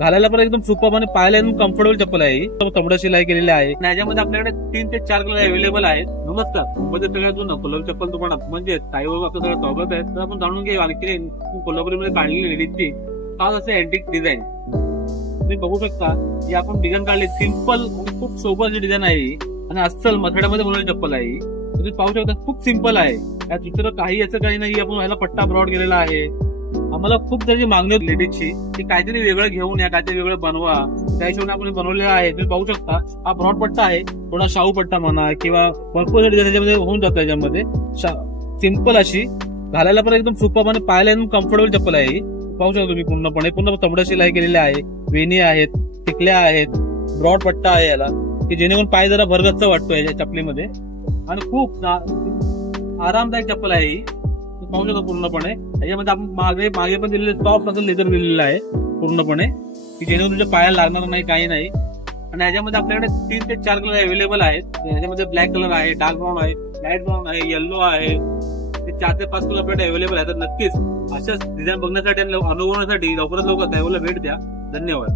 घालायला पण एकदम सुपर आणि पायाला एकदम कम्फर्टेबल चप्पल आहे ही. तबडा शिलाई केलेली आहे आणि याच्यामध्ये आपल्याकडे 3 ते 4 कलर अवेलेबल आहेत. नमस्कार, म्हणजे सगळ्यातून कोल्हापूर चप्पल तुम्हाला म्हणजे साईवर आपलं सगळं स्वागत आहे. तर आपण जाणून घेऊ आणखी कोल्हापूरमध्ये काढलेली लेडीजची खास असे अँटिक डिझाईन तुम्ही बघू शकता. ही आपण डिझाईन काढली सिंपल आणि खूप सोबत डिझाईन आहे ही आणि अस्सल मथड्यामध्ये बनवलेली चप्पल आहे ही. तुम्ही पाहू शकता खूप सिंपल आहे. यात दुसरं काही याचं काही नाही. आपण ह्याला पट्टा ब्रॉड केलेला आहे. आम्हाला खूप त्याची मागणी होती लेडीजची की काहीतरी वेगळं घेऊन या, काहीतरी वेगळं बनवा. त्या हिशोबाने आपण बनवलेलं आहे. तुम्ही पाहू शकता हा ब्रॉड पट्टा आहे, थोडा शाहू पट्टा म्हणा किंवा भरपूर डिझाईन त्याच्यामध्ये होऊन जातं. याच्यामध्ये सिंपल अशी घालायला पण एकदम सुपर आणि पायाला एकदम कम्फर्टेबल चप्पल आहे ही. पाहू शकता तुम्ही पूर्णपणे पूर्ण तबडा शिलाई केलेली आहे. वेणी आहेत, टिकल्या आहेत, ब्रॉड पट्टा आहे याला की जेणेकरून पाय जरा भरगच्च वाटतो याच्या चपलीमध्ये आणि खूप आरामदायक चप्पल आहे ही. पाहू शकतो पूर्णपणे. याच्यामध्ये आपण मागे पण दिलेले सॉफ्ट असं लेदर दिलेलं आहे पूर्णपणे की जेणेकरून तुमच्या पायाला लागणार नाही, काही नाही. आणि याच्यामध्ये आपल्याकडे 3 ते 4 कलर अवेलेबल आहेत. याच्यामध्ये ब्लॅक कलर आहे, डार्क ब्राऊन आहे, लाईट ब्राऊन आहे, येल्लो आहे. ते 4 ते 5 कलर आपल्याकडे अवेलेबल आहे. तर नक्कीच अशाच डिझाईन बघण्यासाठी आणि अनुभवण्यासाठी लवकरात लवकर त्यावेळेला भेट द्या. धन्यवाद.